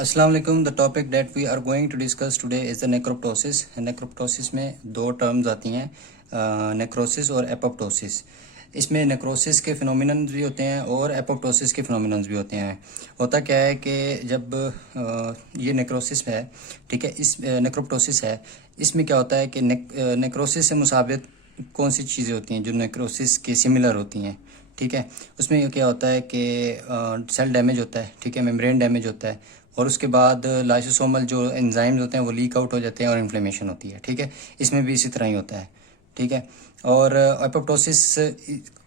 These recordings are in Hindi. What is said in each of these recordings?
अस्सलाम वालेकुम। The topic that we are going to discuss today is the necroptosis. Necroptosis में दो टर्म्स आती हैं, नेक्रोसिस और एपोप्टोसिस। इसमें नेक्रोसिस के फिनोमिनन भी होते हैं और एपोप्टोसिस के फिनोमिनन भी होते हैं। होता क्या है कि जब ये नेक्रोसिस है, ठीक है, इस नेक्रोप्टोसिस है, इसमें क्या होता है कि नेक्रोसिस से मुसाबित कौन सी चीज़ें होती हैं जो नेक्रोसिस के सिमिलर होती हैं, ठीक है। उसमें क्या होता है कि सेल डैमेज होता है, ठीक है, मेम्ब्रेन डैमेज होता है, और उसके बाद लाइसोसोमल जो एंजाइम्स होते हैं वो लीक आउट हो जाते हैं और इन्फ्लेमेशन होती है, ठीक है। इसमें भी इसी तरह ही होता है, ठीक है। और एपोप्टोसिस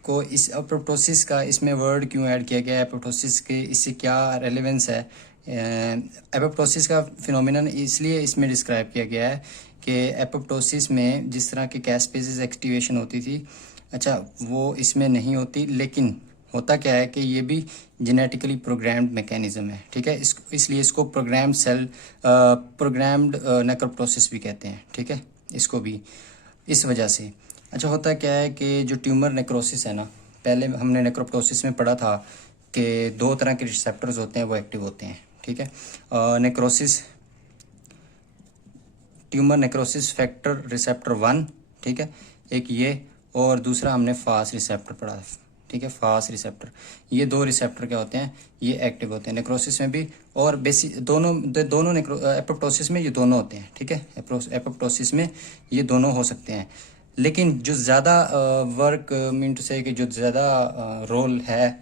को, इस एपोप्टोसिस का इसमें वर्ड क्यों ऐड किया गया है, एपोप्टोसिस के इससे क्या रेलेवेंस है। एपोप्टोसिस का फिनोमिनन इसलिए इसमें डिस्क्राइब किया गया है कि एपोप्टोसिस में जिस तरह की कैस्पेसिस एक्टिवेशन होती थी, अच्छा, वो इसमें नहीं होती। लेकिन होता क्या है कि ये भी जेनेटिकली प्रोग्राम्ड मैकेनिज्म है, ठीक है। इसलिए इसको प्रोग्राम्ड नेक्रोप्टोसिस भी कहते हैं, ठीक है, इसको भी इस वजह से। अच्छा, होता क्या है कि जो ट्यूमर नेक्रोसिस है ना, पहले हमने नेक्रोप्टोसिस में पढ़ा था कि दो तरह के रिसेप्टर्स होते हैं वो एक्टिव होते हैं, ठीक है। Necrosis tumour necrosis factor receptor 1, ठीक है, एक ये, और दूसरा हमने फास्ट रिसेप्टर पढ़ा, ठीक है, फास्ट रिसेप्टर। ये दो रिसेप्टर क्या होते हैं, ये एक्टिव होते हैं नेक्रोसिस में भी, और दोनों एपोप्टोसिस में ये दोनों होते हैं, ठीक है। एपोप्टोसिस में ये दोनों हो सकते हैं। लेकिन जो ज़्यादा वर्क मीन टू से कि जो ज़्यादा रोल है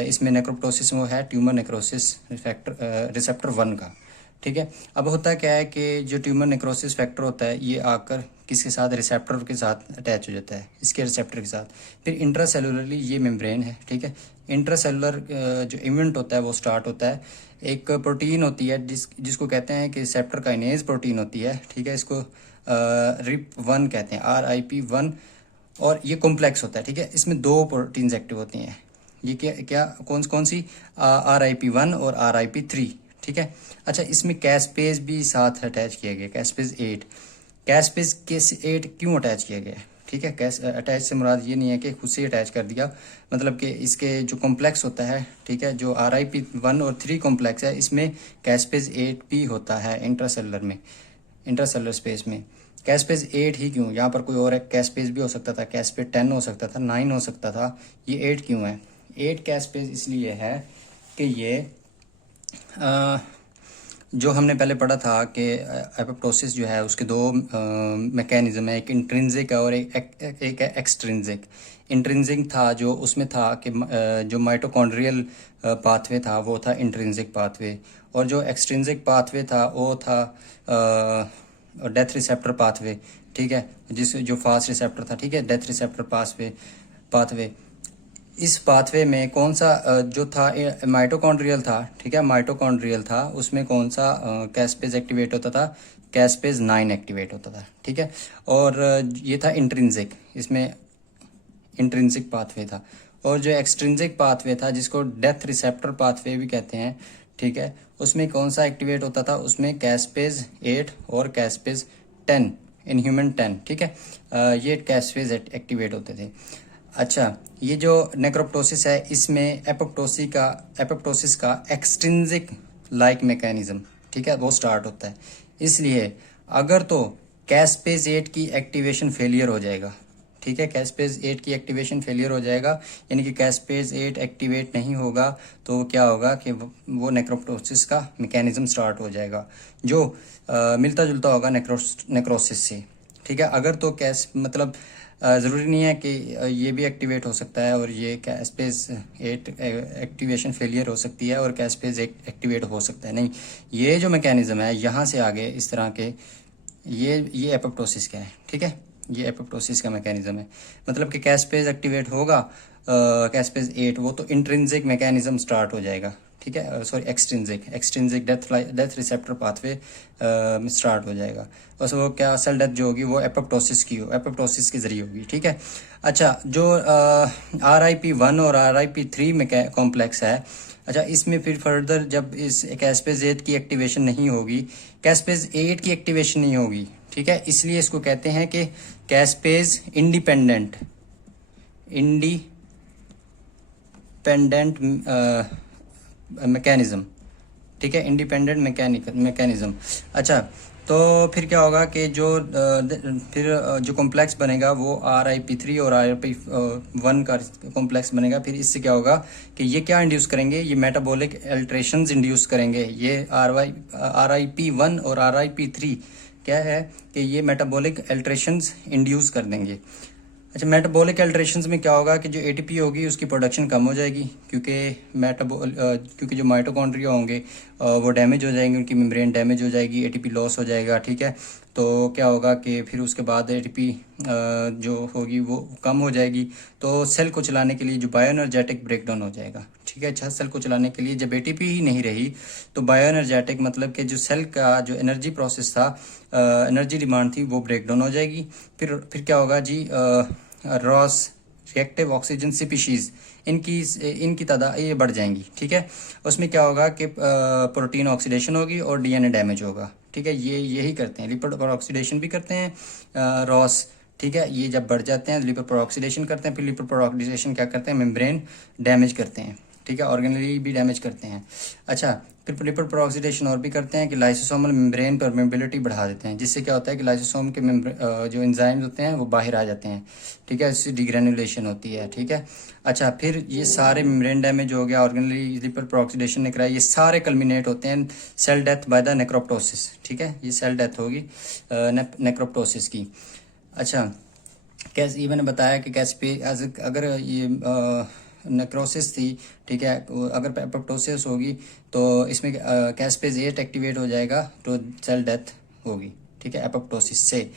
इसमें नेक्रोप्टोसिस में, वो है ट्यूमर नेक्रोसिस फैक्टर रिसेप्टर 1 का, ठीक है। अब होता क्या है कि जो ट्यूमर नेक्रोसिस फैक्टर होता है ये आकर किसके साथ, रिसेप्टर के साथ अटैच हो जाता है, इसके रिसेप्टर के साथ। फिर इंट्रासेलुलरली ये मेम्ब्रेन है, ठीक है। इंट्रासेलुलर जो इवेंट होता है वो स्टार्ट होता है। एक प्रोटीन होती है जिसको कहते हैं कि रिसेप्टर काइनेज प्रोटीन होती है, ठीक है। इसको RIP1 कहते हैं, RIP1। और ये कॉम्प्लेक्स होता है, ठीक है। इसमें दो प्रोटीन्स एक्टिव होती हैं। ये क्या क्या कौन कौन सी, RIP1 और RIP3, ठीक है। अच्छा, इसमें कैस्पेज भी साथ अटैच किया गया, कैस्पेज 8। कैस्पेज के 8 क्यों अटैच किया गया है, ठीक है। कैस अटैच से मुराद ये नहीं है कि खुद से अटैच कर दिया, मतलब कि इसके जो कॉम्प्लेक्स होता है, ठीक है, जो RIP1 और 3 कॉम्प्लेक्स है, इसमें कैस्पेज 8 भी होता है इंट्रासेलुलर में, इंट्रासेलुलर स्पेस में। कैस्पेज 8 ही क्यों, यहाँ पर कोई और कैस्पेज भी हो सकता था, कैस्पेज 10 हो सकता था, 9 हो सकता था, ये 8 क्यों है। 8 कैस्पेज इसलिए है कि ये जो हमने पहले पढ़ा था कि एपोप्टोसिस जो है उसके दो मैकेनिज्म है, एक इंट्रिंसिक है और एक एक्सट्रिंसिक। इंट्रिंसिक था जो उसमें था कि जो माइटोकॉन्ड्रियल पाथवे था वो था इंट्रिंसिक पाथवे, और जो एक्सट्रिंसिक पाथवे था वो था डेथ रिसेप्टर पाथवे, ठीक है, जिस जो फास्ट रिसेप्टर था, ठीक है, डेथ रिसेप्टर पाथवे। इस पाथवे में कौन सा जो था माइटोकॉन्ड्रियल था, ठीक है, माइटोकॉन्ड्रियल था, उसमें कौन सा कैस्पेज एक्टिवेट होता था, कैस्पेज 9 एक्टिवेट होता था, ठीक है। और ये था इंट्रिंसिक, इसमें इंट्रिंसिक पाथवे था। और जो एक्सट्रिंसिक पाथवे था जिसको डेथ रिसेप्टर पाथवे भी कहते हैं, ठीक है, उसमें कौन सा एक्टिवेट होता था, उसमें कैस्पेज 8 और कैस्पेज 10, इन ह्यूमन 10, ठीक है। ये कैस्पेज एक्टिवेट होते थे। अच्छा, ये जो नेक्रोप्टोसिस है इसमें एपोप्टोसिस का एक्सट्रिंसिक लाइक मैकेनिज्म, ठीक है, वो स्टार्ट होता है। इसलिए अगर तो कैस्पेज 8 की एक्टिवेशन फेलियर हो जाएगा, ठीक है, कैस्पेज 8 की एक्टिवेशन फेलियर हो जाएगा, यानी कि कैस्पेज 8 एक्टिवेट नहीं होगा, तो क्या होगा कि वो नेक्रोप्टोसिस का मैकेनिज्म स्टार्ट हो जाएगा, जो मिलता जुलता होगा नेक्रोसिस से, ठीक है। अगर तो मतलब ज़रूरी नहीं है कि ये भी एक्टिवेट हो सकता है और ये कैस्पेज 8 एक्टिवेशन फेलियर हो सकती है और कैस्पेज 8 एक्टिवेट हो सकता है, नहीं। ये जो मैकेनिज्म है यहाँ से आगे इस तरह के, ये एपोप्टोसिस का है, ठीक है, ये एपोप्टोसिस का मैकेनिज्म है। मतलब कि कैस्पेज एक्टिवेट होगा, कैस्पेज 8, वो तो इंट्रिंसिक मैकेनिज्म स्टार्ट हो जाएगा, ठीक है, sorry extrinsic death receptor pathway start हो जाएगा। और वो क्या सेल डेथ जो होगी वो एपोप्टोसिस के जरिए होगी, ठीक है। अच्छा, जो RIP1 और RIP3 में कॉम्प्लेक्स है, अच्छा, इसमें फिर फर्दर जब इस कैस्पेज 8 की एक्टिवेशन नहीं होगी, कैस्पेज 8 की एक्टिवेशन नहीं होगी, ठीक है, इसलिए इसको कहते हैं कि कैस्पेज इंडिपेंडेंट मैकेनिज्म, ठीक है, इंडिपेंडेंट मैकेनिज्म। अच्छा, तो फिर क्या होगा कि जो कॉम्प्लेक्स बनेगा वो RIP3 और RIP1 का कॉम्प्लेक्स बनेगा। फिर इससे क्या होगा कि ये क्या इंड्यूस करेंगे, ये मेटाबॉलिक अल्ट्रेशंस इंड्यूस करेंगे। ये RIP1 और RIP3 क्या है कि ये मेटाबॉलिक अल्ट्रेशंस इंड्यूस कर देंगे। अच्छा, मेटाबॉलिक अल्ट्रेशंस में क्या होगा कि जो ATP होगी उसकी प्रोडक्शन कम हो जाएगी, क्योंकि जो माइटोकॉन्ड्रिया होंगे वो डैमेज हो जाएंगे, उनकी मेम्ब्रेन डैमेज हो जाएगी, ATP लॉस हो जाएगा। ठीक है, तो क्या होगा कि फिर उसके बाद ATP जो होगी वो कम हो जाएगी, तो सेल को चलाने के लिए जो बायो एनर्जेटिक ब्रेकडाउन हो जाएगा। ठीक है, अच्छा, सेल को चलाने के लिए जब ATP ही नहीं रही तो बायो एनर्जेटिक मतलब कि जो सेल का जो एनर्जी प्रोसेस था, एनर्जी डिमांड थी, वो ब्रेकडाउन हो जाएगी। फिर क्या होगा जी, रॉस रिएक्टिव ऑक्सीजन स्पीशीज इनकी तादाद ये बढ़ जाएंगी। ठीक है, उसमें क्या होगा कि प्रोटीन ऑक्सीडेशन होगी और DNA डैमेज होगा। ठीक है, ये यही करते हैं, लिपिड पर ऑक्सीडेशन भी करते हैं रॉस। ठीक है, ये जब बढ़ जाते हैं लिपिड पर ऑक्सीडेशन करते हैं, फिर लिपिड पर ऑक्सीडेशन क्या करते हैं, मेम्ब्रेन डैमेज करते हैं। ठीक है, ऑर्गेनली भी डैमेज करते हैं। अच्छा, फिर लिपिड पर ऑक्सीडेशन और भी करते हैं कि लाइसोसोमल मेम्ब्रेन परमेबिलिटी बढ़ा देते हैं, जिससे क्या होता है कि लाइसोसोम के जो एंजाइम्स होते हैं वो बाहर आ जाते हैं। ठीक है, इससे डिग्रेनुलेशन होती है। ठीक है, अच्छा, फिर ये सारे मेम्ब्रेन डैमेज हो गया, ऑर्गेनली लिपिड पर ऑक्सीडेशन ने कराया, ये सारे कल्मिनेट होते हैं सेल डेथ बाय द नेक्रोप्टोसिस। ठीक है, ये सेल डेथ होगी नेक्रोप्टोसिस की। अच्छा, कैसे ये मैंने बताया कि कैसे अगर ये नेक्रोसिस थी, ठीक है, अगर एपोप्टोसिस होगी तो इसमें कैस्पेज 8 एक्टिवेट हो जाएगा, तो सेल डेथ होगी। ठीक है, एपोप्टोसिस से।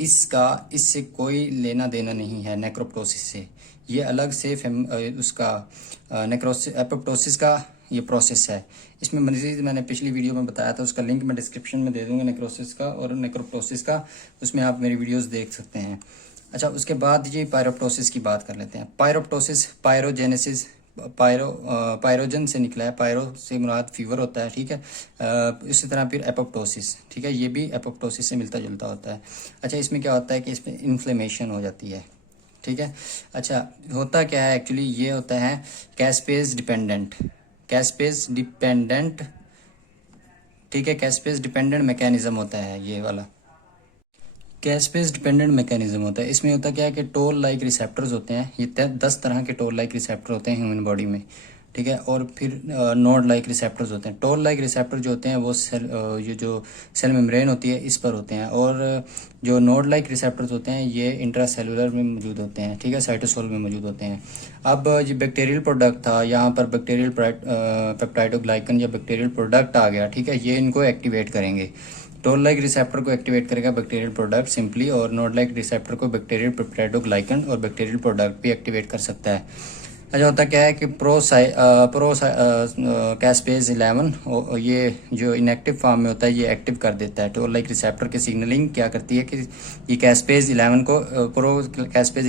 इससे कोई लेना देना नहीं है नेक्रोप्टोसिस से, ये अलग से उसका नेक्रोसिस एपोप्टोसिस का ये प्रोसेस है। इसमें मजीद मैंने पिछली वीडियो में बताया था, उसका लिंक मैं डिस्क्रिप्शन में दे दूंगा, नेक्रोसिस का और नेक्रोप्टोसिस का, उसमें आप मेरी वीडियोस देख सकते हैं। अच्छा, उसके बाद ये पायरोप्टोसिस की बात कर लेते हैं। पायरोप्टोसिस पायरोजेनेसिस पायरोजन से निकला है, पायरो से मुराद फीवर होता है। ठीक है, इसी तरह फिर एपोप्टोसिस। ठीक है, ये भी एपोप्टोसिस से मिलता जुलता होता है। अच्छा, इसमें क्या होता है कि इसमें इन्फ्लेमेशन हो जाती है। ठीक है, अच्छा, होता क्या है एक्चुअली, ये होता है कैस्पेज डिपेंडेंट। ठीक है, कैस्पेज डिपेंडेंट मैकेनिज्म होता है ये वाला, कैस्पेज डिपेंडेंट मैकेनिज्म होता है। इसमें होता क्या है कि टोल लाइक रिसेप्टर्स होते हैं, ये 10 तरह के टोल लाइक रिसेप्टर होते हैं ह्यूमन बॉडी में। ठीक है, और फिर नोड लाइक रिसेप्टर्स होते हैं। टोल लाइक रिसेप्टर जो होते हैं वो ये जो सेल मेम्ब्रेन होती है इस पर होते हैं, और जो नोड लाइक रिसेप्टर्स होते हैं ये इंट्रासेलुलर में मौजूद होते हैं। ठीक है, साइटोसोल में मौजूद होते हैं। अब ये बैक्टीरियल प्रोडक्ट था, यहाँ पर बैक्टीरियल पेप्टाइडोग्लाइकन या बैक्टीरियल प्रोडक्ट आ गया। ठीक है, ये इनको एक्टिवेट करेंगे। टोल लाइक रिसेप्टर को एक्टिवेट करेगा बैक्टीरियल प्रोडक्ट सिंपली, और नोड लाइक रिसेप्टर को बैक्टीरियल पेप्टाइडोग्लाइकन और बैक्टीरियल प्रोडक्ट भी एक्टिवेट कर सकता है। अच्छा, होता क्या है कि प्रो कैस्पेज 11 ये जो इनएक्टिव फॉर्म में होता है ये एक्टिव कर देता है। टोल लाइक रिसेप्टर की सिग्नलिंग क्या करती है कि ये कैस्पेज 11 को कैस्पेज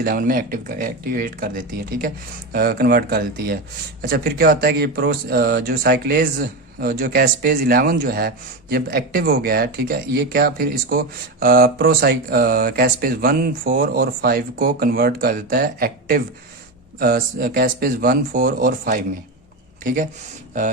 11 में एक्टिवेट कर देती है। ठीक है, कन्वर्ट कर देती है। अच्छा, फिर क्या होता है कि ये जो साइक्लेज जो कैस्पेज 11 जो है जब एक्टिव हो गया है, ठीक है, ये क्या फिर इसको कैस्पेज 1, 4 और 5 को कन्वर्ट कर देता है एक्टिव कैस्पेज 1, 4 और 5 में। ठीक है,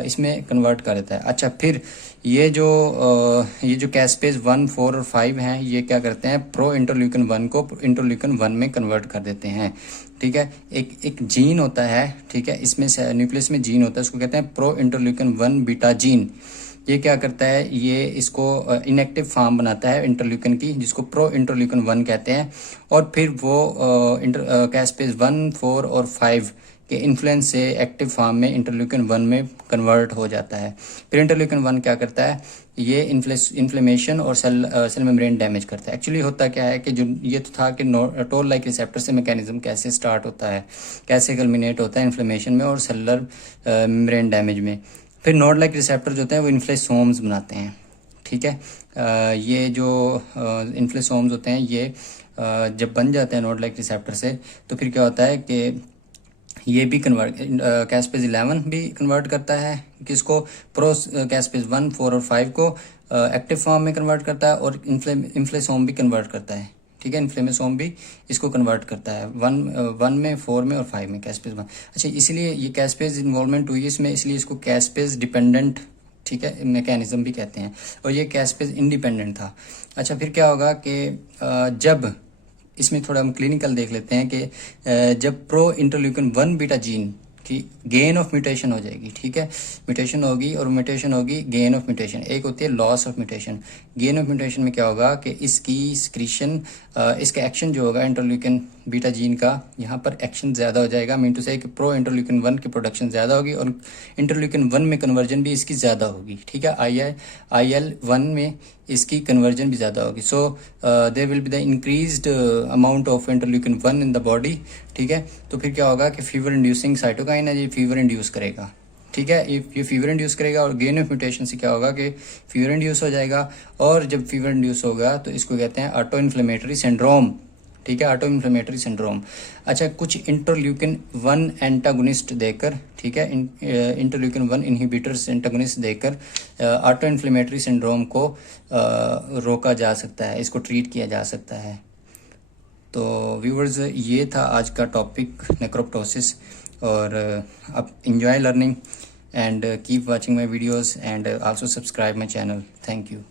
इसमें कन्वर्ट कर देता है। अच्छा, फिर ये जो कैस्पेज 1, 4 और 5 हैं ये क्या करते हैं, प्रो इंटरल्यूकिन 1 को इंटरल्यूकिन 1 में कन्वर्ट कर देते हैं। ठीक है, एक जीन होता है, ठीक है, इसमें न्यूक्लियस में जीन होता है, उसको कहते हैं प्रो इंटरल्यूकिन 1 बीटा जीन। ये क्या करता है, ये इसको इनएक्टिव फॉर्म बनाता है इंटरल्यूकिन की, जिसको प्रो इंटरल्यूकिन 1 कहते हैं, और फिर वो कैस्पेज 1, 4 और 5 के इन्फ्लुएंस से एक्टिव फॉर्म में इंटरल्यूकिन 1 में कन्वर्ट हो जाता है। फिर इंटरल्यूकिन 1 क्या करता है, ये इन्फ्लेमेशन और सेल मेम्ब्रेन डैमेज करता है। एक्चुअली होता क्या है कि जो ये तो था कि टोल लाइक रिसेप्टर से मैकेनिज्म कैसे स्टार्ट होता है, कैसे कल्मिनेट होता है इन्फ्लेमेशन में और सेलुलर मेम्ब्रेन डैमेज में। फिर नोड लाइक रिसेप्टर जो होते हैं वो इन्फ्लेसोम्स बनाते हैं। ठीक है, ये जो इन्फ्लेसोम्स होते हैं ये जब बन जाते हैं नोड लाइक रिसेप्टर से, तो फिर क्या होता है कि ये भी कैस्पेज 11 भी कन्वर्ट करता है किसको, प्रो कैस्पेज 1, 4 और 5 को एक्टिव फॉर्म में कन्वर्ट करता है, और इन्फ्लेसोम भी कन्वर्ट करता है ठीक है। इन्फ्लेमेसोम भी इसको कन्वर्ट करता है 1 में, 4 में और 5 में कैस्पेज 1। अच्छा, इसलिए ये कैस्पेज इन्वॉल्वमेंट हुई इसमें, इसलिए इसको कैस्पेज डिपेंडेंट, ठीक है, मैकेनिज्म भी कहते हैं, और ये कैस्पेज इंडिपेंडेंट था। अच्छा, फिर क्या होगा कि जब इसमें थोड़ा हम क्लिनिकल देख लेते हैं कि जब प्रो इंटरल्यूकिन 1 बीटा जीन की गेन ऑफ म्यूटेशन हो जाएगी, ठीक है, म्यूटेशन होगी और म्यूटेशन होगी गेन ऑफ म्यूटेशन, एक होती है loss of mutation. Gain of mutation में क्या होगा कि इसकी स्क्रीशन, इसका एक्शन जो होगा इंटरल्यूकिन बीटा जीन का, यहाँ पर एक्शन ज़्यादा हो जाएगा, मीन टू से कि प्रो इंटरल्यूकिन 1 की प्रोडक्शन ज़्यादा होगी और इंटरल्यूकिन 1 में कन्वर्जन भी इसकी ज़्यादा होगी, ठीक है। IL-1 में इसकी कन्वर्जन भी ज़्यादा होगी। So there will be the increased amount of interleukin 1 in the body, ठीक है। तो फिर क्या होगा कि फीवर इंड्यूसिंग साइटोकाइन है, ये फीवर इंड्यूस करेगा, ठीक है, ये फीवर इंड्यूस करेगा। और गेन ऑफ म्यूटेशन से क्या होगा कि फीवर इंड्यूस हो जाएगा, और जब फीवर इंड्यूस होगा तो इसको कहते हैं ऑटो इन्फ्लेमेटरी सिंड्रोम, ठीक है, ऑटो इन्फ्लेमेटरी सिंड्रोम। अच्छा, कुछ इंटरल्यूकिन 1 एंटागोनिस्ट देकर, ठीक है, इंटरल्यूकिन 1 इनहिबिटर्स एंटागोनिस्ट देकर ऑटो इन्फ्लेमेटरी सिंड्रोम को रोका जा सकता है, इसको ट्रीट किया जा सकता है। तो व्यूवर्स, ये था आज का टॉपिक नेक्रोप्टोसिस, और आप enjoy learning and keep watching my videos and also subscribe my channel. Thank you.